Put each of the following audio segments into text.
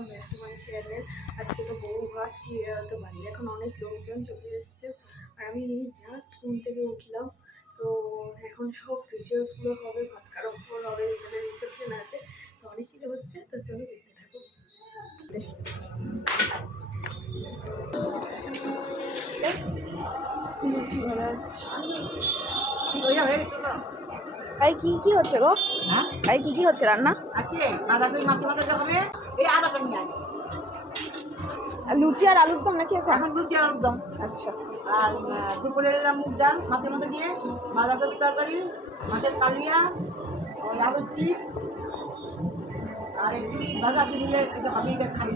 Welcome back to my channel. আজকে তো বউ ভাত তো বাড়ির এখন অনেক লোকজন চলে এসছে আর আমি জাস্ট ঘুম থেকে উঠলাম। তো এখন সব রিচুয়ালসগুলো হবে, ভাত কারো হবে, এখানে রিসেপশন আছে, তো অনেক কিছু হচ্ছে। তো চলো দেখতে থাকো। ভাই কি কি হচ্ছে গো? হ্যাঁ ভাই কি কি হচ্ছে রান্না? আছে বাঁধাকপি মাছ ভাজা হবে। এই আদাটা নিয়ে আয়। লুচি আর আলুর দম নাকি এখন? এখন লুচি আর একদম। আচ্ছা, আর দুপুরে এলাম মুগ ডাল মাছের মধ্যে দিয়ে, বাঁধাকপি তরকারি, মাছের কালিয়া, ওই আলুর চিপ আর একটু ভাজা দিলে এটা হবে। এটা খাবি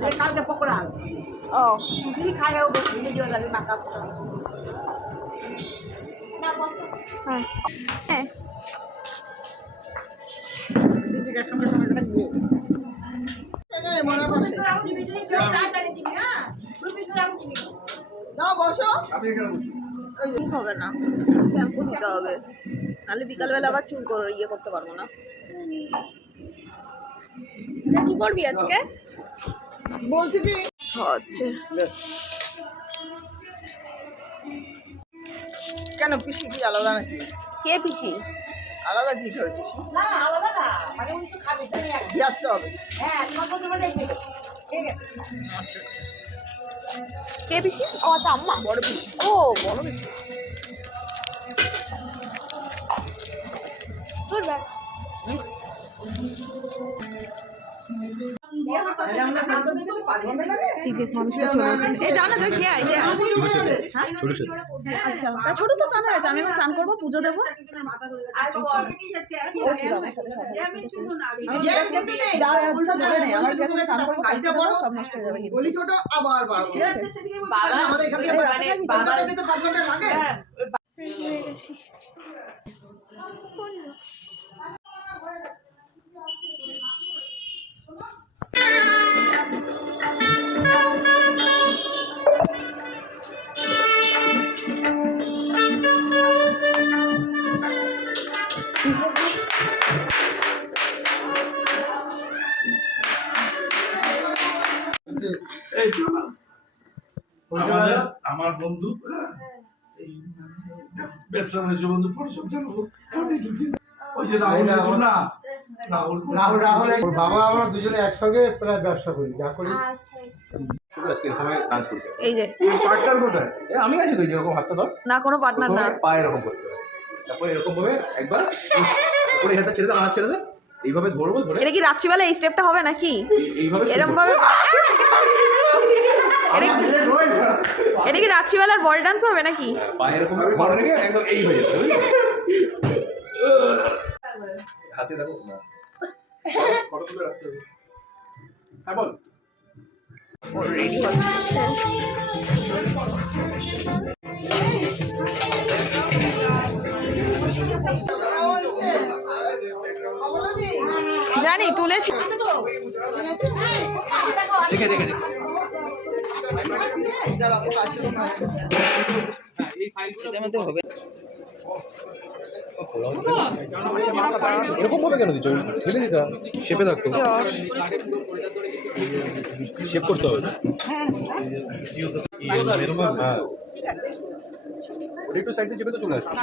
এটা কালকে পকোড়া ও কি খায় ও ভেঙে দেওয়া যাবে মাথা হ্যাঁ হ্যাঁ একসঙ্গে সময় দিয়ে হবে না, শ্যাম্পু দিতে হবে, নাহলে বিকালবেলা আবার চুল করে ইয়ে করতে পারবো না। কি করবি আজকে? বলছি কি হচ্ছে কেন পিসি কি আলাদা নাকি? কে পিসি? আলাদা কি করে পিসি? না আলাদা না, মানে উনি তো খাবে কি আসতে হবে? হ্যাঁ তোমার কথা বলে ঠিক আছে। আচ্ছা আচ্ছা। কে পিসি? ও আচ্ছা আম্মা, বড় পিসি। ও বড় পিসি। তোর ব্যাগ এই যে মানুষটা চলে এসেছে। এই জানা যায় খেয়ে আয়, খেয়ে আয়। আচ্ছা তা ছোট তো স্নান হয়ে গেছে, আমি এখন স্নান করবো, পুজো দেবো। ও ছিল আমার সাথে সাথে। আমি যা ইচ্ছা ধরে নেই, আমার গ্যাসে স্নান করবো, গাড়িটা বড় সব নষ্ট হয়ে যাবে। গলি ছোট আবার বাড়বো। বাবা আমাদের এখান থেকে বাবা যেতে 5 ঘন্টা লাগে। হয়ে গেছি। এই তো না, আমার বন্ধু এই ব্যবসা হয়েছে বন্ধু, পরিশ্রম চালাবো এখন এই ঢুকছি না। ওই যে রাহুল আছে না, রাহুল ওর বাবা আমরা দুজনে একসঙ্গে প্রায় ব্যবসা করি, যা করি। এই যে পার্টনার কোথায়? আমি আছি তো, যেরকম হাতটা ধর, না কোনো পার্টনার না। পায়ে এরকম করতে হবে, তারপরে এরকম ভাবে একবার উপরে হাতটা ছেড়ে দে, হাত ছেড়ে দে, এইভাবে ধরবো, ধরে এটা কি রাত্রিবেলা এই স্টেপটা হবে নাকি? এইভাবে এরকম ভাবে এটা কি রাত্রিবেলার বল ডান্স হবে নাকি? পায়ে এরকম ভাবে ধরে রেখে একদম এই হয়ে যাবে, বুঝলি? হাতে দেখো না, ফটো তুলে রাখতে হবে। হ্যাঁ বল। রেডি হচ্ছে। জানি তুলেছি। দেখে দেখে দেখে এরকম ভাবে কেন দিচ্ছ? ঠেলে দিতে শেপে থাকতো, শেপ করতে হবে। হ্যাঁ একটু সাইডে চেপে তো চলে আসবে।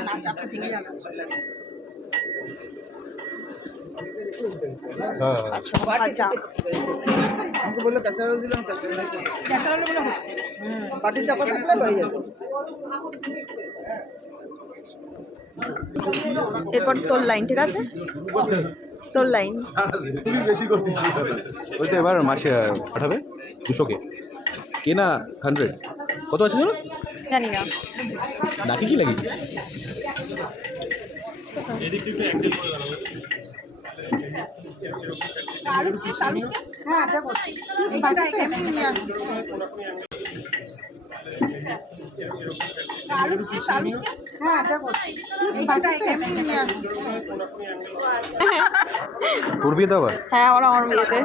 হ্যাঁ আচ্ছা আমাকে বললো ক্যাসারোল দিলাম, ক্যাসারোল হচ্ছে। বাটি চাপা থাকলে হয়ে যেত। এরপর তোর লাইন, ঠিক আছে? তোর লাইন। তুমি বেশি করছিস। ওই তো এবার মাসে পাঠাবে 200 কে না 100 কত আছে জানো? জানি না। নাকি কি লাগিয়েছিস? হ্যাঁ দেখো এমনি নিয়ে আসি। হ্যাঁ দেখো এমনি নিয়ে আসি। তোর বিয়ে তো আবার? হ্যাঁ আমার বিয়েতে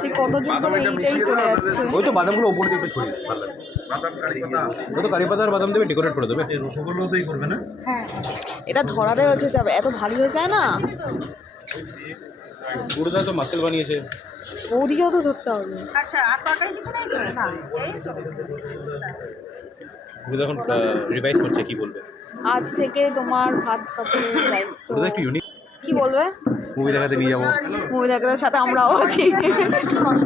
সে কত যুদ্ধ এইটাই চলে যাচ্ছে। ওই তো বাদামগুলো ওপর দিয়ে একটু ছড়িয়ে ভালো লাগবে। বাদাম কারি পাতা, ওই তো কারি পাতা আর বাদাম দেবে, ডেকোরেট করে দেবে। এই রসগোল্লাতেই করবে না? এটা ধরারে হচ্ছে যাবে, এত ভারী হয়ে যায় না। পুরোটা তো মাসেল বানিয়েছে। ওদিকেও তো ধরতে হবে। আচ্ছা আর তরকারি কিছু নেই তো না এই তো পুরো এখন রিভাইজ করছে, কি বলবে? আজ থেকে তোমার ভাত পাতের দায়িত্ব। পুরো একটু ইউনিক কি বলবে? মুভি দেখাতে নিয়ে যাবো। মুভি দেখার সাথে আমরাও আছি।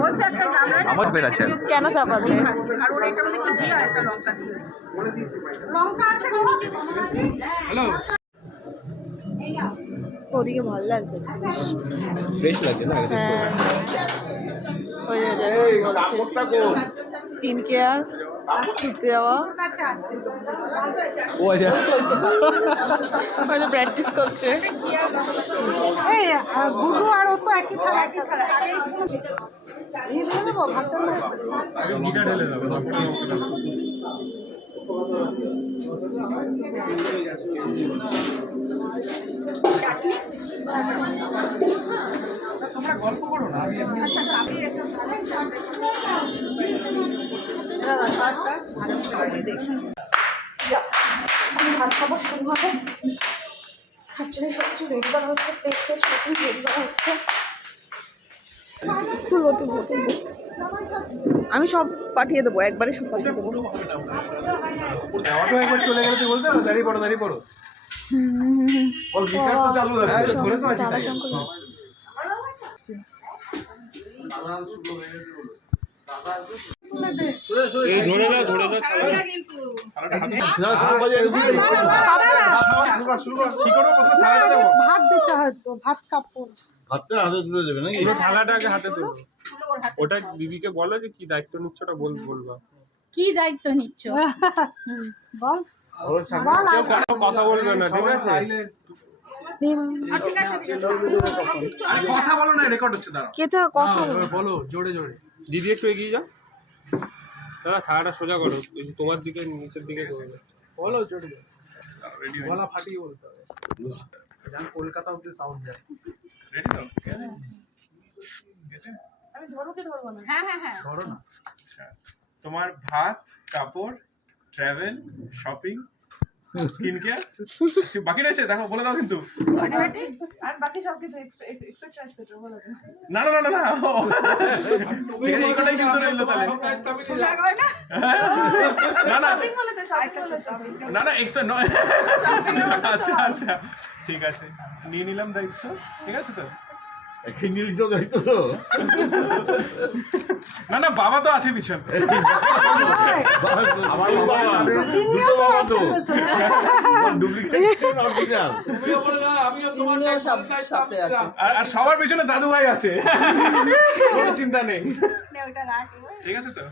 বলছে একটা জামরা আমার বের আছে। কেন চাপ আছে? আর ওর একটা মধ্যে কি দিয়ে আর একটা লঙ্কা দিয়ে লঙ্কা আছে গো হ্যালো, ওদিকে ভালো লাগছে। ফ্রেশ লাগছে না? হ্যাঁ, ওই যে স্কিন কেয়ার ঘুরতে যাওয়া, কাছে আছে ও আচ্ছা, হয়তো প্র্যাকটিস করছে। এই গুডু আর ও তো একই থালা আগে এই দিয়ে দেবো ভাতটা ভাত খাবার শুরু হবে। অ্যাকচুয়ালি সব কিছু রেডি করা হচ্ছে, প্লেট ফ্লেট সব কিছু রেডি করা হচ্ছে। তুলবো। আমি সব পাঠিয়ে দেবো, একবারে সব পাঠিয়ে দেবো। অটো একবার চলে গেলে তুই বলতে পারো দাঁড়িয়ে পড়ো। বল গিটার তো চালু আছে, ধরে তো আছে। এই ধরে না কিন্তু কি করবো? থালাটা দেবো, ভাত দিতে হয় তো ভাত কাপড় হাতটা হাতে তুলে দেবে নাকি? পুরো থালাটা আগে হাতে তুলো। ওটা দিদিকে বলো যে কি দায়িত্ব নিচ্ছ, ওটা বলবা। কি দায়িত্ব নিচ্ছ? বল কেউ কথা বলবে না, ঠিক আছে? আরে কথা বলো না, রেকর্ড হচ্ছে। দাঁড়াও, কে তো কথা বলো জোরে জোরে। দিদি একটু এগিয়ে যাও। দাদা থালাটা সোজা করো, এই যে তোমার দিকে নিচের দিকে করবে। বলো জোরে জোরে, গলা ফাটিয়ে বলতে হবে। জান কলকাতা অব্দি সাউন্ড যায়। রেডি তো? আমি ধরবো কি ধরবো না হ্যাঁ ধরো না। আচ্ছা, তোমার ভাত, কাপড়, ট্রাভেল, শপিং, স্কিন কেয়ার, বাকি রয়েছে দেখো, বলে দাও কিন্তু। আর বাকি সব কিছু এক্সট্রা বলো না এইগুলোই কিন্তু রইলো তাহলে। না এক্সট্রা নয়। আচ্ছা ঠিক আছে, নিয়ে নিলাম দায়িত্ব, ঠিক আছে তো? দায়িত্ব তো না বাবা তো আছে পিছনে। আমার বাবা তো ডুপ্লিকেট অরিজিনাল। তুমিও বলে না, আমিও তোমার সাথে আছি। আর সবার পিছনে দাদু ভাই আছে, কোনো চিন্তা নেই। ঠিক আছে তো?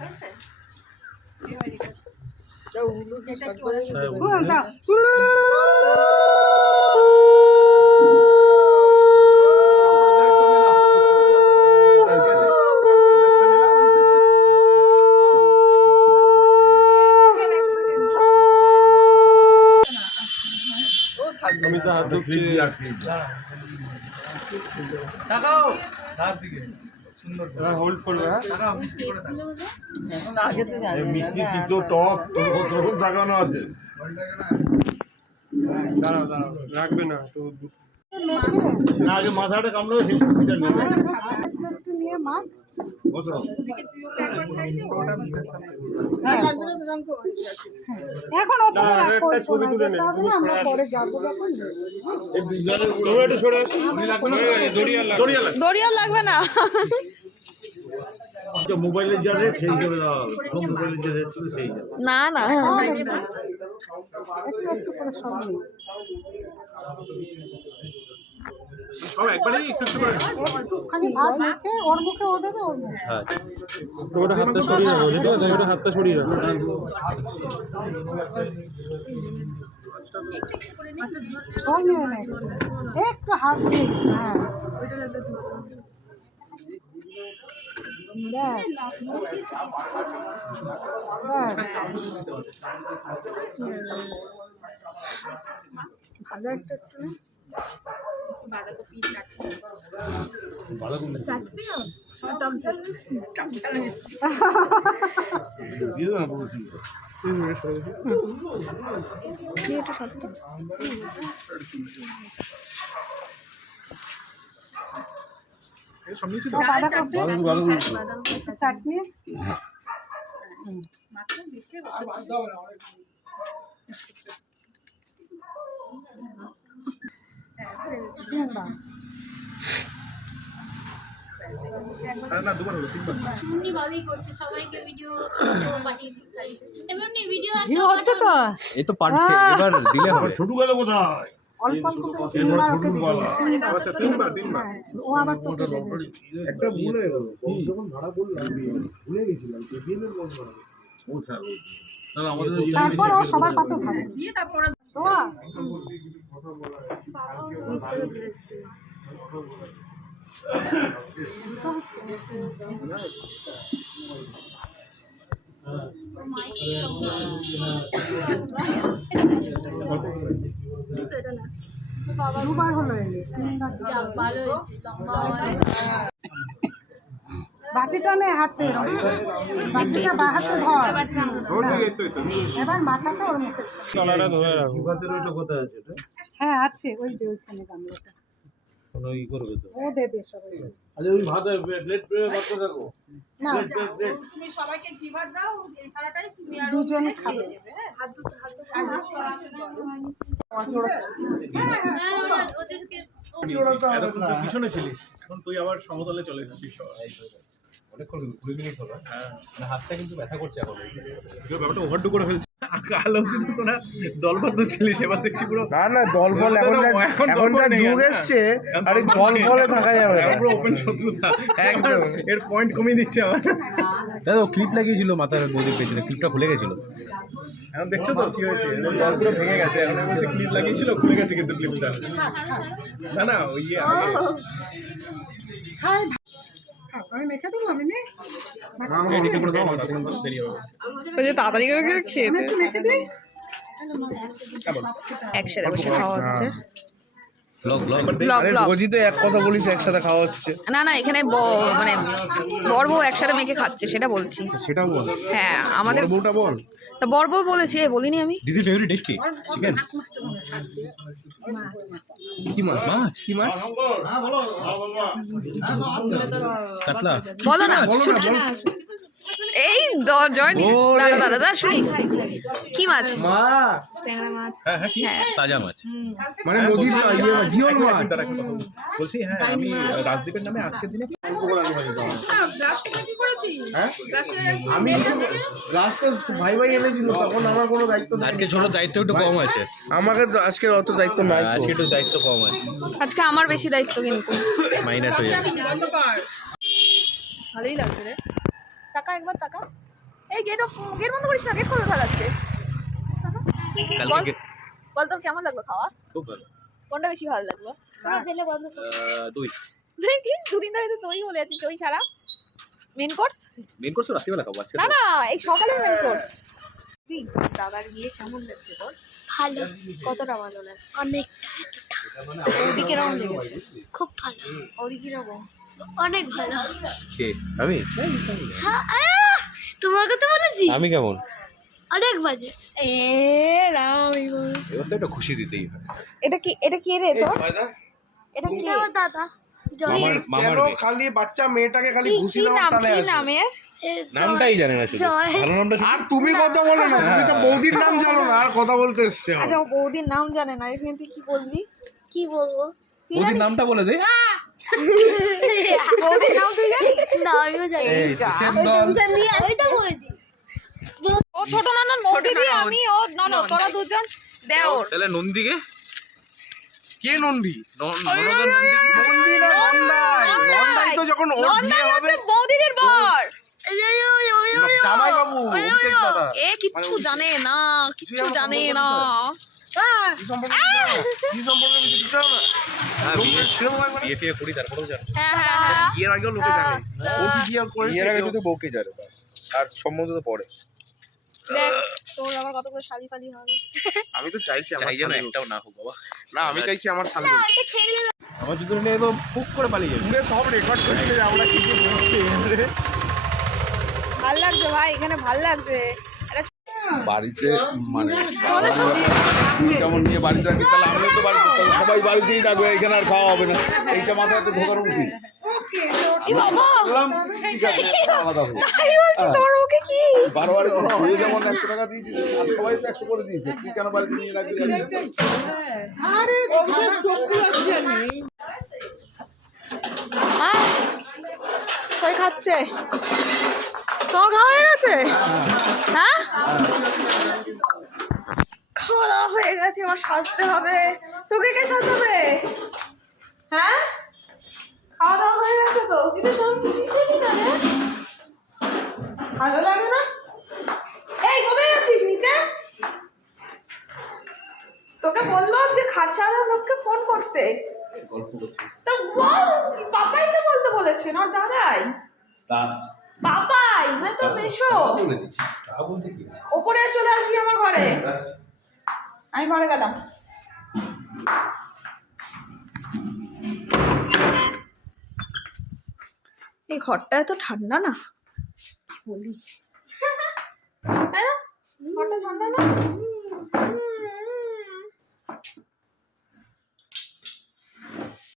আমি তো হাত ধুচ্ছি। হোল্ড করবে। হ্যাঁ মিষ্টি কিন্তু টক কত রকম লাগানো আছে। দাঁড়াও রাখবে না তো। না আগে মাথাটা কামড়ে সেই ছবিটা নেবে। একটু নিয়ে মাছ বসো। এখন একটা ছবি তুলে নে। আমরা পরে যাবো যখন তোমরা একটু সরে আসো। দড়িয়াল লাগবে না। মোবাইলের যা রেট সেই হিসাবে দেওয়া হবে। মোবাইলের যে রেট ছিল সেই হিসাবে। না একটু করে সব নিই। সব একবারেই একটু করে। একটুখানি ভাত মেখে ওর মুখে ও দেবে ওর মুখে হ্যাঁ ওটা হাতটা সরিয়ে রাখো, ঠিক আছে? ওটা হাতটা সরিয়ে রাখো। জল নিয়ে নে একটু হাত নিয়ে হ্যাঁ ভালো একটা একটু দিয়ে না বলছি। সব নিয়েছিল বাঁধাকপি চাটনি না দুবার হলো তিনবার এমনি ভালোই করছে, সবাইকে ভিডিও পাঠিয়ে দিচ্ছে। এমনি ভিডিও ভিউ হচ্ছে তো এই তো পারছে এবার দিলে হবে ছোট গেল কোথায় অল্প অল্প করে তিনবার ওকে দিতে হবে। আচ্ছা তিনবার হ্যাঁ, ও আবার তোকে দেবে। একটা ভুল হয়ে গেল যখন ভাড়া করলাম ভুলে গেছিলাম কেবিএল এর বন্ধ ভাড়া তারপর ও সবার কত ভালো তো দুবার হলো এলে ভালো হয়েছে, লম্বা হয়। বাটিটা নে হাতে বাটিটা বা হাতে ধর এবার মাথাটা ওর মুখে তলাটা ধরে রাখো। বিভাতের ওইটা কোথায় আছে এটা হ্যাঁ আছে ওই যে ওইখানে গামলাটা কোনো ই করবে তো ও দেবে সবাই আচ্ছা ওই ভাত প্লেট ভাত রাখো না তুমি সবাইকে কি ভাত দাও এই থালাটাই তুমি আর দুজনে খাবে হ্যাঁ, ওদেরকে পিছনে ছিলিস এখন তুই আবার সমতলে চলে এসেছিস অনেকক্ষণ 2 মিনিট হলো হ্যাঁ হাতটা কিন্তু ব্যথা করছে এখন ব্যাপারটা ওভারডু করে ফেলছে কাল অবধি তো তোরা দলবদ্ধ ছিলিস এবার দেখছি পুরো না দল ফল এখন যা যুগ এসছে আরে দল ফলে থাকা যাবে না পুরো ওপেন শত্রুতা একদম এর পয়েন্ট কমিয়ে দিচ্ছে আবার দাদা ক্লিপ লাগিয়েছিল মাথার বৌদির পেছনে ক্লিপটা খুলে গেছিল এখন দেখছো তো কি হয়েছে দল পুরো ভেঙে গেছে এখন বলছে ক্লিপ লাগিয়েছিল খুলে গেছে কিন্তু ক্লিপটা না ওই আমি মেখে দেবো আমি নে রেডি করে দাও তাতে কিন্তু দেরি হবে তাড়াতাড়ি করে খেয়ে একটু মেখে দিই একসাথে বসে খাওয়া হচ্ছে ব্লগ ব্লগ রোজই তো এক কথা বলিস একসাথে খাওয়া হচ্ছে না না এখানে মানে বর বউ একসাথে মেখে খাচ্ছে সেটা বলছি সেটাও বল হ্যাঁ আমাদের বউটা বল তা বর বউ বলেছি বলিনি আমি দিদির ফেভারিট ডিশ কি চিকেন কি মাছ কি মাছ কাতলা বলো না এই জয়েন দাদা দাদা শুনি কি মাছ মা ট্যাংরা মাছ হ্যাঁ হ্যাঁ কি তাজা মাছ মানে নদীর জিওল মাছ বলছি হ্যাঁ আমি রাজদীপের নামে আজকের দিনে আমি রাস্তা ভাই ভাই এনেছিল তখন আমার কোনো দায়িত্ব নেই আজকে ছোট দায়িত্ব একটু কম আছে আমাকে আজকে অত দায়িত্ব নাই তো। আজকে একটু দায়িত্ব কম আছে আজকে আমার বেশি দায়িত্ব কিন্তু মাইনাস হয়ে যাবে ভালোই লাগছে রে টাকা একবার টাকা এই গেট বন্ধ করিস না গেট খোলা থাক আজকে কালকে বল তোর কেমন লাগলো খাওয়া খুব ভালো কোনটা বেশি ভালো লাগলো তোরা জেলে বন্ধ দুই কি দুদিন ধরে তো তুই বলে আছিস ওই ছাড়া মেন কোর্স মেন কোর্স রাত্রিবেলা খাবো আজকে না না এই সকালের মেন কোর্স দাদার বিয়ে কেমন লাগছে তোর ভালো, কতটা ভালো লাগছে অনেকটা, ওদি কিরকম লেগেছে খুব ভালো, ওদি কিরকম অনেক ভালো। কে আমি হ্যাঁ, তোমার কথা বলেছি আমি কেমন অনেক বাজে। এ রাম এবার তো একটা খুশি দিতেই হয় এটা কি রে তোর এটা কি আমার দাদা মামার মামার কেন মেয়ে। খালি বাচ্চা মেয়েটাকে খালি ঘুষি কি দেওয়ার নাম তালে কি আছে নামের নামটাই জানে না শুধু জয়। ভালো নামটা শুধু আর তুমি কথা বলো না তুমি তো বৌদির নাম জানো না আর কথা বলতে এসছে আচ্ছা ও বৌদির নাম জানে না এখানে তুই কি বলবি কি বলবো? তুই ওদের জানিস? নামটা বলে দে বৌদির নাম তুই জানিস না আমিও জানি এই সেম দল ওই তো বৌদি ও ছোট নানা নদী আমি ও না তোরা দুজন দেওর তাহলে নন্দীকে কে নন্দী ননদের নন্দী কি নন্দী না নন্দাই নন্দাই তো যখন ওর বিয়ে হবে বৌদিদের বর জামাই বাবু অভিষেক দাদা এ কিচ্ছু জানে না কিচ্ছু জানে না কি সম্পর্কে কি সম্পর্কে কিছু জানো না হ্যাঁ সেরকম হয় মানে বিয়ে ফিয়ে করি তারপরেও জানো হ্যাঁ হ্যাঁ হ্যাঁ বিয়ের আগেও লোকে জানে ও কি বিয়ে করেছে বিয়ের আগে শুধু বউকে জানে আর সম্বন্ধ তো পড়ে দেখ তোর আবার কত করে শালি ফালি হবে আমি তো চাইছি আমার চাই যেন শালি একটাও না হোক বাবা না আমি চাইছি আমার শালি এটা খেয়ে নিলে আমার যদি নিয়ে তো ফুক করে পালিয়ে যাবে পুরো সব রেকর্ড করছে যে আমরা কিছু বলছি ভাল লাগছে ভাই এখানে ভাল লাগছে বাড়িতে মানে তোমাদের সঙ্গে তুই যেমন নিয়ে বাড়িতে আছিস তাহলে আমিও তো বাড়িতে সবাই বাড়িতেই থাকবে এখানে আর খাওয়া হবে না এইটা মাথায় তো ঢোকানো উচিত এ বাবা বললাম, ঠিক আছে, আলাদা হলো। তাই বলছি তোমার মুখে কি বারবার তুই যেমন 100 টাকা দিয়েছিস, আর সবাই তো 100 করে দিয়েছে। তুই কেন বাড়িতে নিয়ে রাখবি জানি না? কই খাচ্ছে তোর খাওয়া হয়ে গেছে হ্যাঁ খাওয়া দাওয়া হয়ে গেছে আমার সাজতে হবে তোকে কে সাজাবে হ্যাঁ খাওয়া দাওয়া হয়ে গেছে তো তুই তো সব কিছু খেলি না রে ভালো লাগে না এই কোথায় যাচ্ছিস নিচে তোকে বললো যে খাসারা লোককে ফোন করতে তো বল পাপাই তো বলতে বলেছেন আর দাদাই পাপাই মানে তোর মেশো ওপরে চলে আসবি আমার ঘরে আমি ঘরে গেলাম এই ঘরটা এত ঠান্ডা না কি বলি তাই না ঘরটা ঠান্ডা না